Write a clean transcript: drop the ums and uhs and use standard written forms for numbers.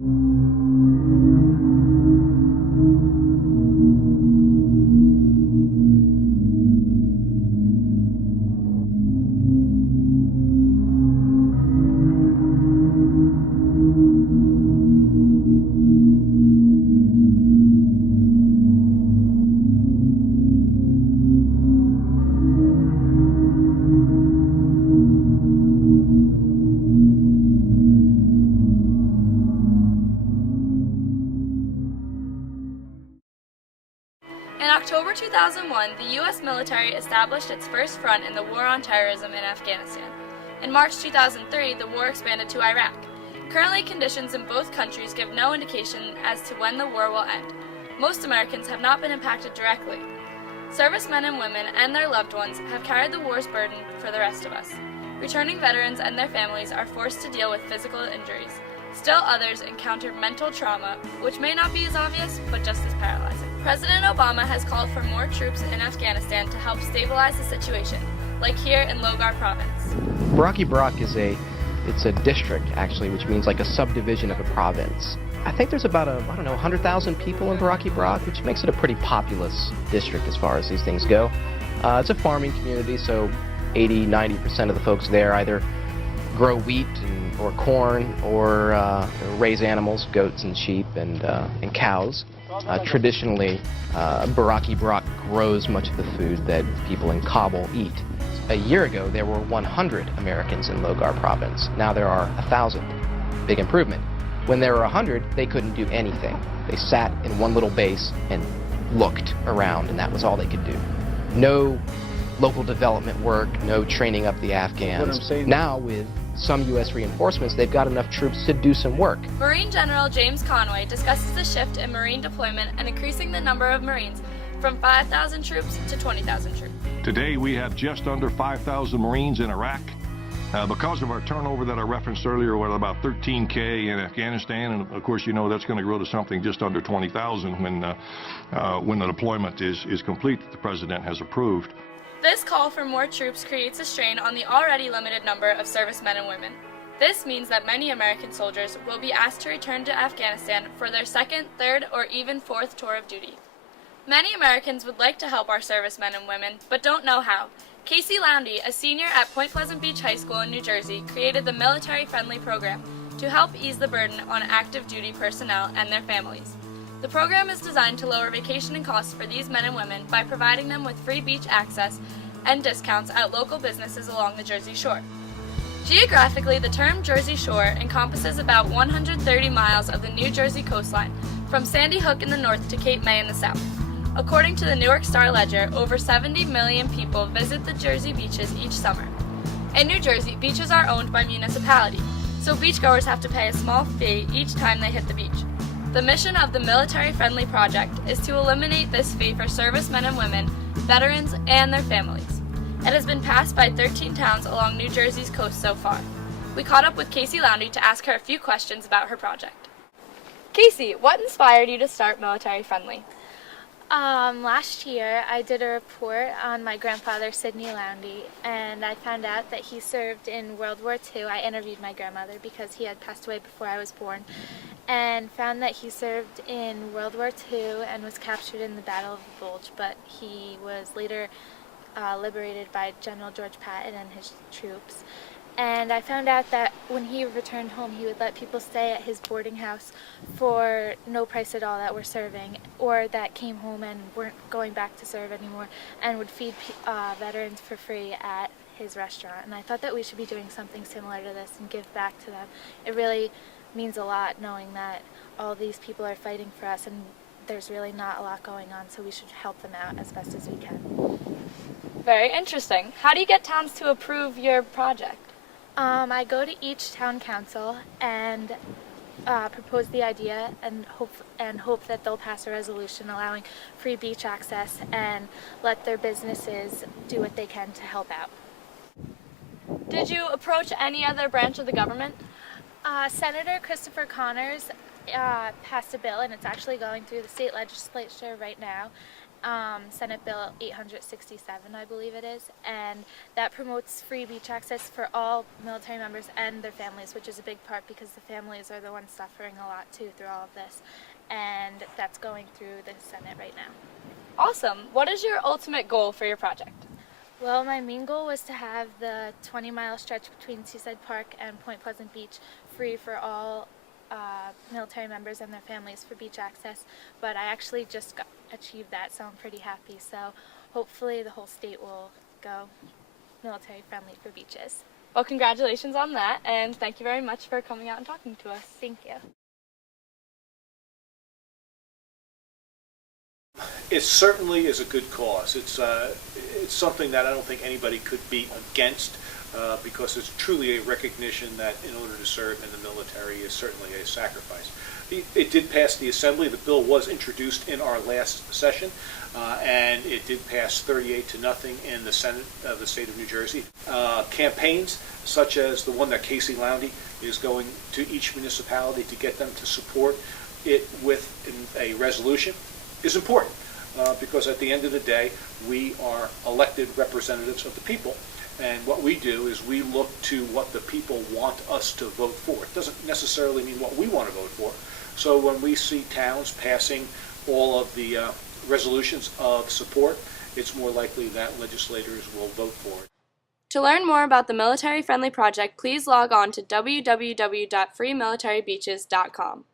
In October 2001, the U.S. military established its first front in the war on terrorism in Afghanistan. In March 2003, the war expanded to Iraq. Currently, conditions in both countries give no indication as to when the war will end. Most Americans have not been impacted directly. Servicemen and women and their loved ones have carried the war's burden for the rest of us. Returning veterans and their families are forced to deal with physical injuries. Still others encounter mental trauma, which may not be as obvious, but just as paralyzing. President Obama has called for more troops in Afghanistan to help stabilize the situation, like here in Logar province. Baraki Barak is a district, actually, which means like a subdivision of a province. I think there's about 100,000 people in Baraki Barak, which makes it a pretty populous district as far as these things go. It's a farming community, so 80-90% of the folks there either grow wheat or corn or raise animals, goats and sheep and cows. Traditionally, Baraki Barak grows much of the food that people in Kabul eat. A year ago, there were 100 Americans in Logar province. Now there are 1,000. Big improvement. When there were 100, they couldn't do anything. They sat in one little base and looked around, and that was all they could do. No local development work, no training up the Afghans. Now, with some U.S. reinforcements, they've got enough troops to do some work. Marine General James Conway discusses the shift in Marine deployment and increasing the number of Marines from 5,000 troops to 20,000 troops. Today we have just under 5,000 Marines in Iraq. Because of our turnover that I referenced earlier, we're at about 13K in Afghanistan, and of course you know that's going to grow to something just under 20,000 when the deployment is complete that the President has approved. This call for more troops creates a strain on the already limited number of servicemen and women. This means that many American soldiers will be asked to return to Afghanistan for their second, third, or even fourth tour of duty. Many Americans would like to help our servicemen and women, but don't know how. Casey Loundy, a senior at Point Pleasant Beach High School in New Jersey, created the military-friendly program to help ease the burden on active duty personnel and their families. The program is designed to lower vacationing costs for these men and women by providing them with free beach access and discounts at local businesses along the Jersey Shore. Geographically, the term Jersey Shore encompasses about 130 miles of the New Jersey coastline, from Sandy Hook in the north to Cape May in the south. According to the Newark Star-Ledger, over 70 million people visit the Jersey beaches each summer. In New Jersey, beaches are owned by municipality, so beachgoers have to pay a small fee each time they hit the beach. The mission of the military-friendly project is to eliminate this fee for servicemen and women, veterans, and their families. It has been passed by 13 towns along New Jersey's coast so far. We caught up with Casey Loundy to ask her a few questions about her project. Casey, what inspired you to start Military Friendly? Last year I did a report on my grandfather, Sidney Loundy, and I found out that he served in World War II. I interviewed my grandmother because he had passed away before I was born, and found that he served in World War II and was captured in the Battle of the Bulge, but he was later liberated by General George Patton and his troops. And I found out that when he returned home, he would let people stay at his boarding house for no price at all that were serving, or that came home and weren't going back to serve anymore, and would feed veterans for free at his restaurant. And I thought that we should be doing something similar to this and give back to them. It really means a lot knowing that all these people are fighting for us, and there's really not a lot going on, so we should help them out as best as we can. Very interesting. How do you get towns to approve your project? I go to each town council and propose the idea and hope that they'll pass a resolution allowing free beach access and let their businesses do what they can to help out. Did you approach any other branch of the government? Senator Christopher Connors passed a bill, and it's actually going through the state legislature right now. Senate Bill 867, I believe it is, and that promotes free beach access for all military members and their families, which is a big part because the families are the ones suffering a lot too through all of this, and that's going through the Senate right now. Awesome. What is your ultimate goal for your project? Well, my main goal was to have the 20-mile stretch between Seaside Park and Point Pleasant Beach free for all military members and their families for beach access, but I actually just achieved that, so I'm pretty happy. So hopefully the whole state will go military friendly for beaches. Well, congratulations on that, and thank you very much for coming out and talking to us. Thank you. It certainly is a good cause. It's something that I don't think anybody could be against, because it's truly a recognition that in order to serve in the military is certainly a sacrifice. It did pass the Assembly. The bill was introduced in our last session, and it did pass 38-0 in the Senate of the state of New Jersey. Campaigns such as the one that Casey Loundy is going to each municipality to get them to support it with a resolution is important, because at the end of the day, we are elected representatives of the people. And what we do is we look to what the people want us to vote for. It doesn't necessarily mean what we want to vote for. So when we see towns passing all of the resolutions of support, it's more likely that legislators will vote for it. To learn more about the Military Friendly Project, please log on to www.freemilitarybeaches.com.